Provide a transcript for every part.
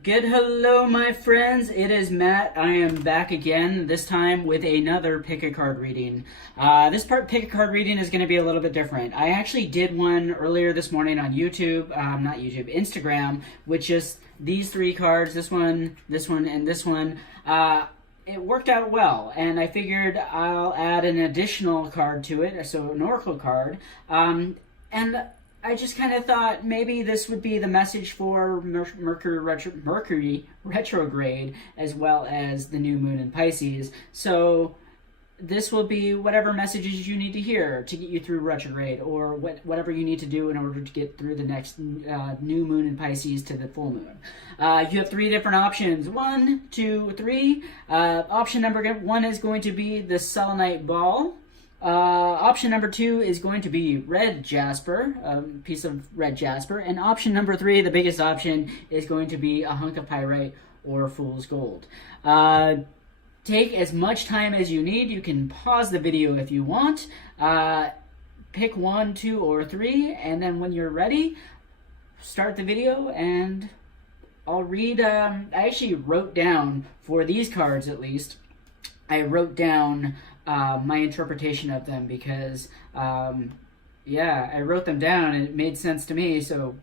Good hello, my friends. It is Matt. I am back again, this time with another pick a card reading. This pick a card reading is going to be a little bit different. I actually did one earlier this morning on YouTube, not YouTube, Instagram, with just these three cards, this one, and this one. It worked out well, and I figured I'll add an additional card to it, so an oracle card, and I just kind of thought maybe this would be the message for Mercury Retrograde, as well as the new Moon in Pisces. So this will be whatever messages you need to hear to get you through retrograde, or whatever you need to do in order to get through the next new Moon in Pisces to the full moon. You have three different options. 1, 2, 3. Option number 1 is going to be the selenite ball. Option number 2 is going to be red jasper, a piece of red jasper. And option number 3, the biggest option, is going to be a hunk of pyrite or fool's gold. Take as much time as you need. You can pause the video if you want. Pick 1, 2, or 3, and then when you're ready, start the video and I'll read. I actually wrote down, for these cards at least, I wrote down my interpretation of them because, I wrote them down and it made sense to me, so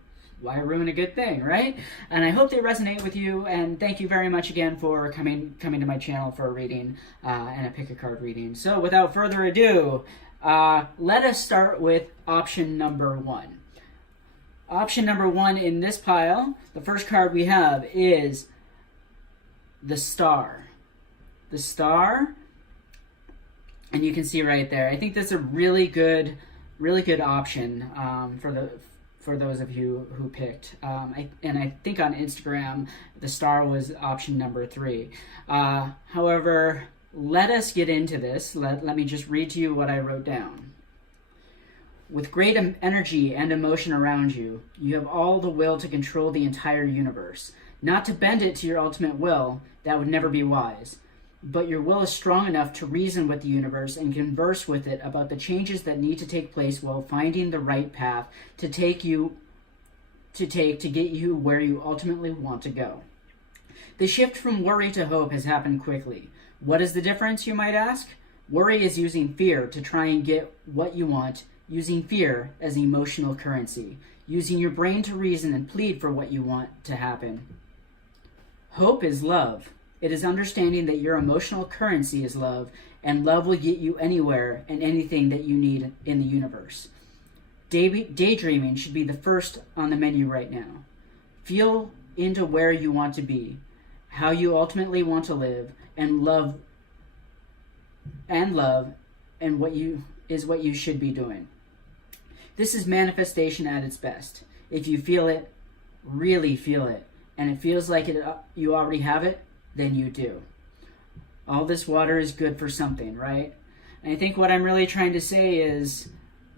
why ruin a good thing, right? And I hope they resonate with you, and thank you very much again for coming to my channel for a reading and a pick a card reading. So without further ado, let us start with option number 1. Option number 1 in this pile, the first card we have is the Star. The Star, and you can see right there. I think that's a really good option for those of you who picked. I think on Instagram, the Star was option number 3. However, let us get into this. Let me just read to you what I wrote down. With great energy and emotion around you, you have all the will to control the entire universe. Not to bend it to your ultimate will, that would never be wise. But your will is strong enough to reason with the universe and converse with it about the changes that need to take place while finding the right path to get you where you ultimately want to go. The shift from worry to hope has happened quickly. What is the difference, you might ask? Worry is using fear to try and get what you want, using fear as emotional currency, using your brain to reason and plead for what you want to happen. Hope is love. It is understanding that your emotional currency is love, and love will get you anywhere and anything that you need in the universe. Daydreaming should be the first on the menu right now. Feel into where you want to be, how you ultimately want to live, and love what you should be doing. This is manifestation at its best. If you feel it, really feel it, and it feels like you already have it, then you do. All this water is good for something, right? And I think what I'm really trying to say is,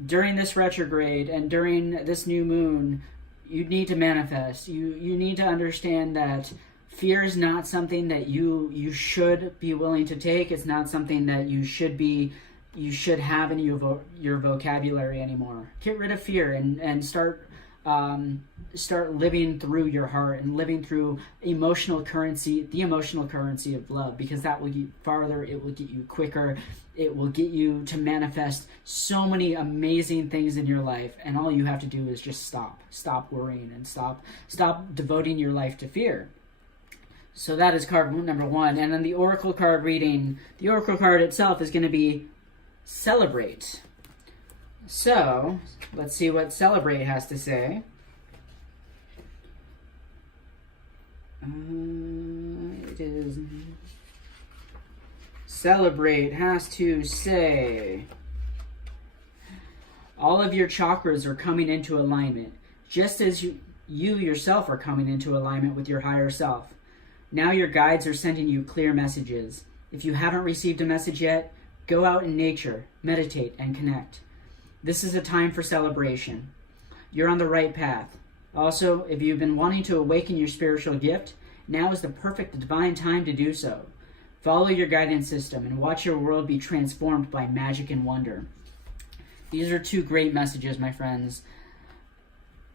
during this retrograde and during this new moon, you need to manifest. You need to understand that fear is not something that you should be willing to take. It's not something that you should have in your vocabulary anymore. Get rid of fear and start living through your heart and living through the emotional currency of love, because that will get you farther, it will get you quicker, it will get you to manifest so many amazing things in your life, and all you have to do is just stop worrying and stop devoting your life to fear. So that is card number 1. And then the oracle card reading, the oracle card itself is going to be Celebrate. So, let's see what Celebrate has to say. It is... Celebrate has to say, all of your chakras are coming into alignment, just as you yourself are coming into alignment with your higher self. Now your guides are sending you clear messages. If you haven't received a message yet, go out in nature, meditate, and connect. This is a time for celebration. You're on the right path. Also, if you've been wanting to awaken your spiritual gift, now is the perfect divine time to do so. Follow your guidance system and watch your world be transformed by magic and wonder. These are 2 great messages, my friends.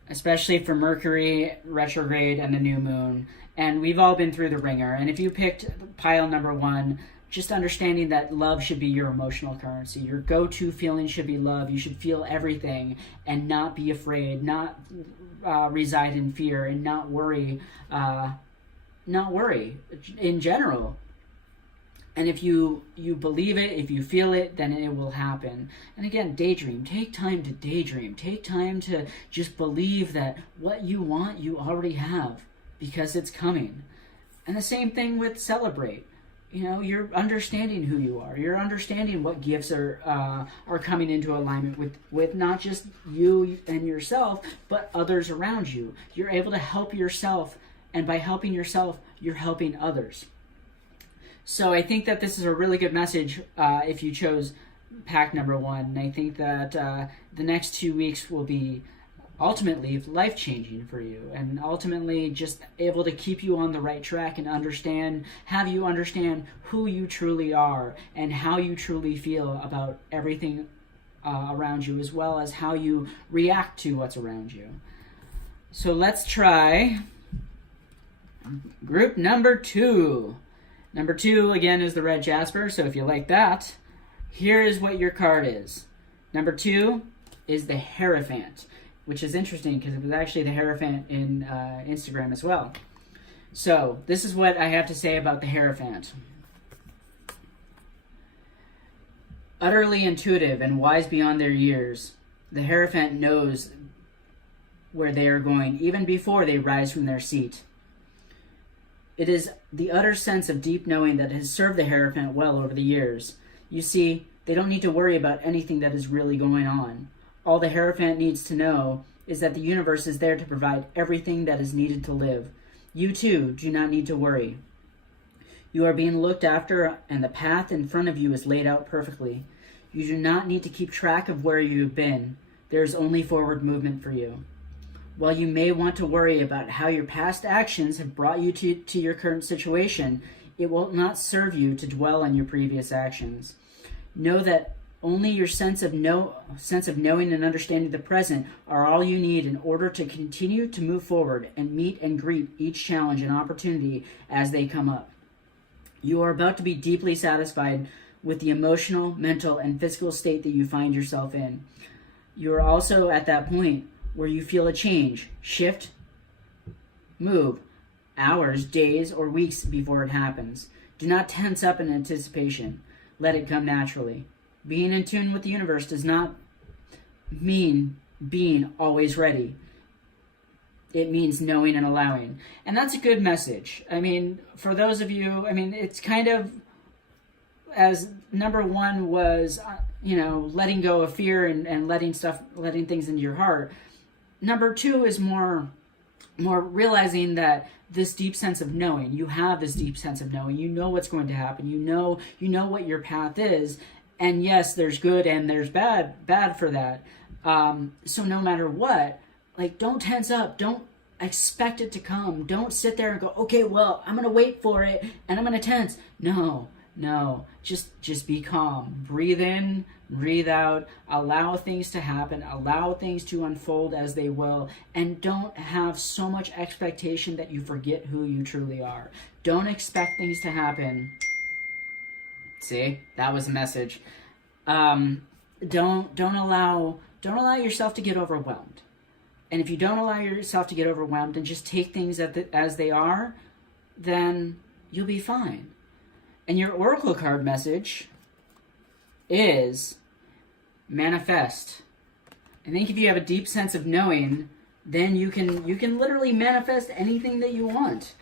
especially for Mercury retrograde and the new moon. And we've all been through the ringer. And if you picked pile number 1, just understanding that love should be your emotional currency. Your go-to feeling should be love. You should feel everything and not be afraid, not reside in fear, and not worry in general. And if you believe it, if you feel it, then it will happen. And again, daydream. Take time to daydream. Take time to just believe that what you want, you already have, because it's coming. And the same thing with celebrate. You know, you're understanding who you are. You're understanding what gifts are coming into alignment with not just you and yourself, but others around you. You're able to help yourself, and by helping yourself, you're helping others. So I think that this is a really good message if you chose pack number 1. And I think that the next 2 weeks will be ultimately life-changing for you, and ultimately just able to keep you on the right track and have you understand who you truly are and how you truly feel about everything around you, as well as how you react to what's around you. So let's try group number 2. Number 2, again, is the red jasper, so if you like that, here is what your card is. Number 2 is the Hierophant, which is interesting because it was actually the Hierophant in Instagram as well. So this is what I have to say about the Hierophant. Utterly intuitive and wise beyond their years, the Hierophant knows where they are going even before they rise from their seat. It is the utter sense of deep knowing that has served the Hierophant well over the years. You see, they don't need to worry about anything that is really going on. All the Hierophant needs to know is that the universe is there to provide everything that is needed to live. You too do not need to worry. You are being looked after, and the path in front of you is laid out perfectly. You do not need to keep track of where you have been. There is only forward movement for you. While you may want to worry about how your past actions have brought you to your current situation, it will not serve you to dwell on your previous actions. Know that only your sense of knowing and understanding the present are all you need in order to continue to move forward and meet and greet each challenge and opportunity as they come up. You are about to be deeply satisfied with the emotional, mental, and physical state that you find yourself in. You are also at that point where you feel a change, shift, move, hours, days, or weeks before it happens. Do not tense up in anticipation. Let it come naturally. Being in tune with the universe does not mean being always ready. It means knowing and allowing. And that's a good message. I mean, for those of you, it's kind of, as number 1 was, letting go of fear and letting things into your heart. Number 2 is more realizing that this deep sense of knowing, you have this deep sense of knowing, you know what's going to happen, you know what your path is, and yes, there's good and there's bad for that. So no matter what, don't tense up, don't expect it to come, don't sit there and go, okay, well, I'm gonna wait for it and I'm gonna tense. No, just be calm, breathe in, breathe out, allow things to happen, allow things to unfold as they will, and don't have so much expectation that you forget who you truly are. Don't expect things to happen. See, that was a message. Don't allow yourself to get overwhelmed. And if you don't allow yourself to get overwhelmed and just take things as they are, then you'll be fine. And your oracle card message is manifest. I think if you have a deep sense of knowing, then you can literally manifest anything that you want.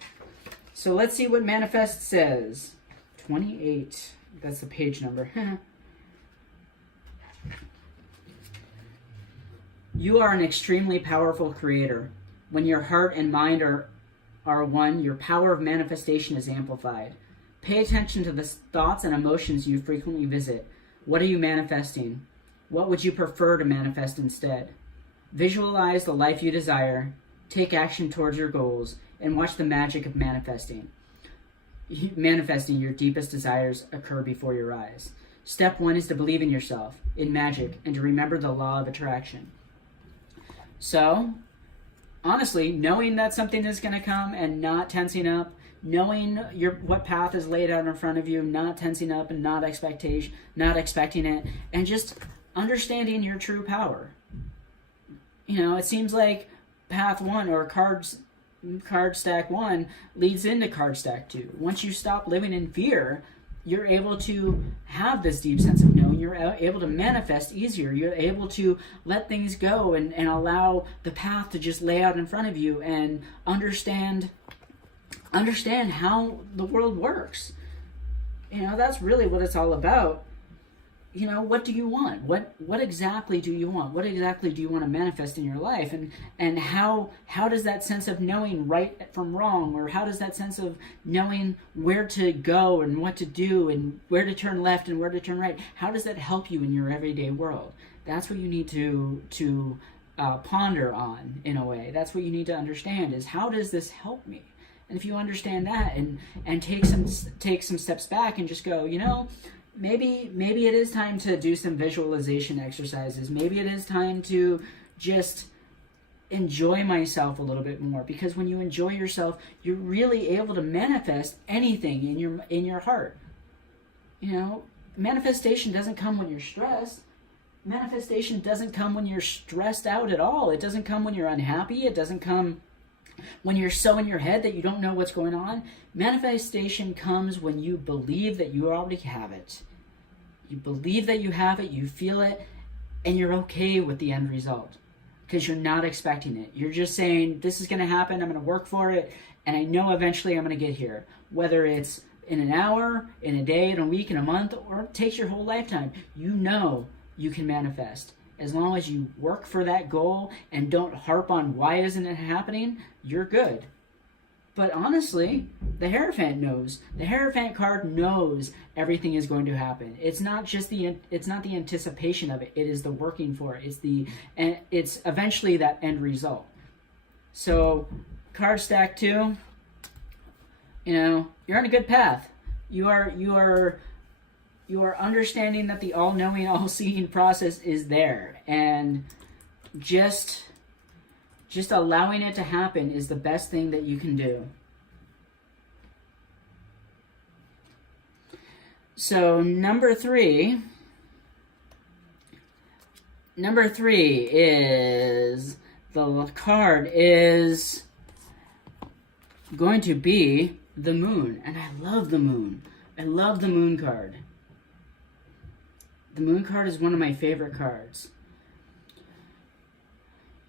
So let's see what manifest says. 28. That's the page number. You are an extremely powerful creator. When your heart and mind are one, your power of manifestation is amplified. Pay attention to the thoughts and emotions you frequently visit. What are you manifesting? What would you prefer to manifest instead? Visualize the life you desire, take action towards your goals, and watch the magic of manifesting. Manifesting your deepest desires occur before your eyes. Step 1 is to believe in yourself, in magic, and to remember the law of attraction. So, honestly, knowing that something is going to come and not tensing up, knowing what path is laid out in front of you, not tensing up and not expecting it, and just understanding your true power. It seems like path 1 or card stack 1 leads into card stack 2. Once you stop living in fear, you're able to have this deep sense of knowing. You're able to manifest easier. You're able to let things go and allow the path to just lay out in front of you and understand how the world works. That's really what it's all about. What do you want? What exactly do you want? What exactly do you want to manifest in your life? And how does that sense of knowing right from wrong, or how does that sense of knowing where to go and what to do and where to turn left and where to turn right, how does that help you in your everyday world? That's what you need to ponder on, in a way. That's what you need to understand, is how does this help me? And if you understand that and take some steps back and just go, maybe it is time to do some visualization exercises. Maybe it is time to just enjoy myself a little bit more, because when you enjoy yourself, you're really able to manifest anything in your heart. Manifestation doesn't come when you're stressed. Manifestation doesn't come when you're stressed out at all. It doesn't come when you're unhappy. It doesn't come when you're so in your head that you don't know what's going on. Manifestation comes when you believe that you already have it. You believe that you have it, you feel it, and you're okay with the end result, because you're not expecting it. You're just saying, this is going to happen, I'm going to work for it, and I know eventually I'm going to get here. Whether it's in an hour, in a day, in a week, in a month, or it takes your whole lifetime, you can manifest. As long as you work for that goal and don't harp on why isn't it happening, you're good. But honestly, the Hierophant knows. The Hierophant card knows everything is going to happen. It's not the anticipation of it. It is the working for it. It's eventually that end result. So, card stack 2, you're on a good path. You are understanding that the all-knowing, all-seeing process is there, and just allowing it to happen is the best thing that you can do. So number three is, the card is going to be the Moon, and I love the Moon. I love the Moon card. The Moon card is one of my favorite cards.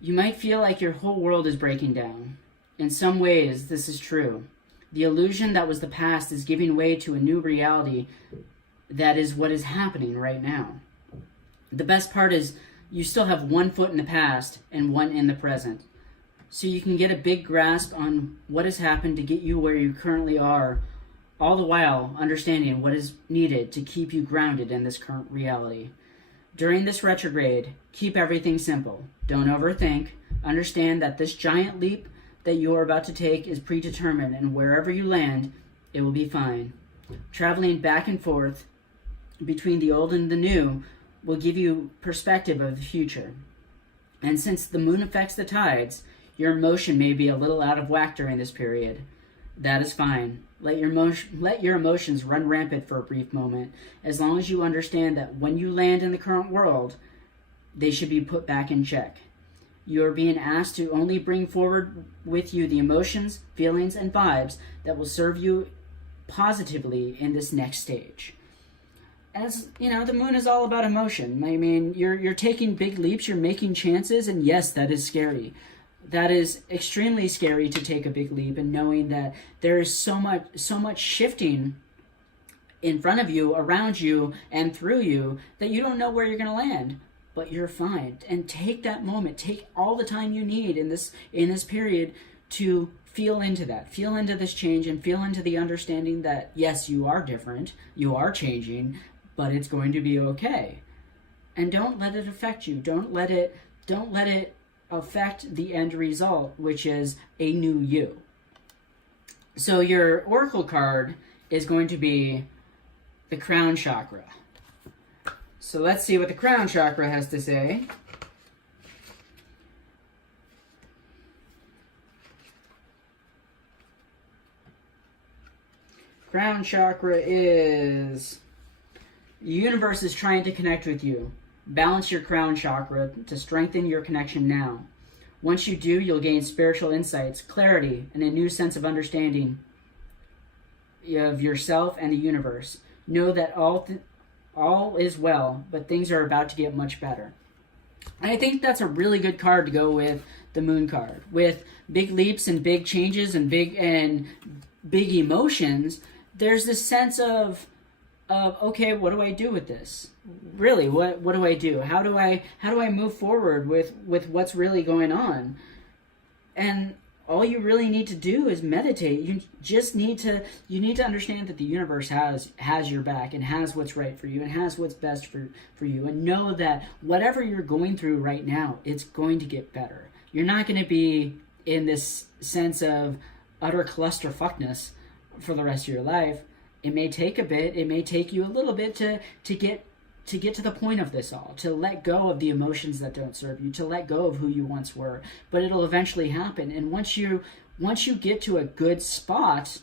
You might feel like your whole world is breaking down. In some ways, this is true. The illusion that was the past is giving way to a new reality that is what is happening right now. The best part is you still have one foot in the past and one in the present. So you can get a big grasp on what has happened to get you where you currently are, all the while understanding what is needed to keep you grounded in this current reality. During this retrograde, keep everything simple. Don't overthink. Understand that this giant leap that you are about to take is predetermined, and wherever you land, it will be fine. Traveling back and forth between the old and the new will give you perspective of the future. And since the moon affects the tides, your emotion may be a little out of whack during this period. That is fine. Let your emotions run rampant for a brief moment, as long as you understand that when you land in the current world, they should be put back in check. You are being asked to only bring forward with you the emotions, feelings, and vibes that will serve you positively in this next stage. As you know, the moon is all about emotion. I mean, you're taking big leaps, you're making chances, and yes, that is scary. That is extremely scary, to take a big leap and knowing that there is so much shifting in front of you, around you, and through you that you don't know where you're going to land. But you're fine. And take that moment. Take all the time you need in this period to feel into that. Feel into this change and feel into the understanding that yes, you are different, you are changing, but it's going to be okay. And don't let it affect you. Don't let it affect the end result, which is a new you. So your oracle card is going to be the crown chakra. So let's see what the crown chakra has to say. Crown chakra is... The universe is trying to connect with you. Balance your crown chakra to strengthen your connection now. Once you do, you'll gain spiritual insights, clarity, and a new sense of understanding of yourself and the universe. Know that all is well, but things are about to get much better. And I think that's a really good card to go with the Moon card. With big leaps and big changes and big emotions, there's this sense of okay, what do I do with this? Really, what do I do? How do I move forward with what's really going on? And all you really need to do is meditate. You need to understand that the universe has your back and has what's right for you and has what's best for you, and know that whatever you're going through right now, it's going to get better. You're not going to be in this sense of utter clusterfuckness for the rest of your life. It may take a bit. It may take you a little bit to get to the point of this all, to let go of the emotions that don't serve you, to let go of who you once were. But it'll eventually happen. And once you get to a good spot,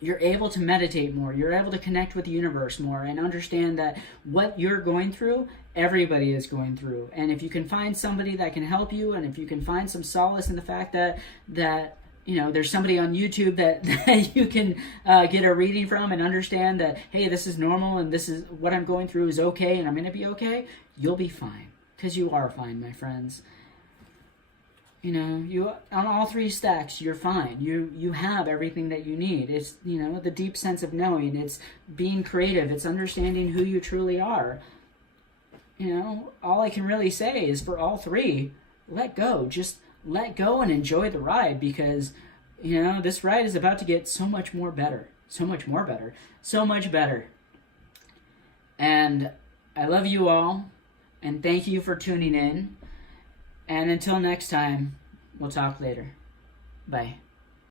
you're able to meditate more. You're able to connect with the universe more and understand that what you're going through, everybody is going through. And if you can find somebody that can help you, and if you can find some solace in the fact that there's somebody on YouTube that you can get a reading from and understand that, hey, this is normal and this is what I'm going through is okay and I'm going to be okay, you'll be fine. Because you are fine, my friends. You on all three stacks, you're fine. You have everything that you need. It's, the deep sense of knowing. It's being creative. It's understanding who you truly are. All I can really say is for all three, let go. Just let go and enjoy the ride, because this ride is about to get so much more better, so much more better, so much better. And I love you all, and thank you for tuning in, and until next time, we'll talk later. Bye.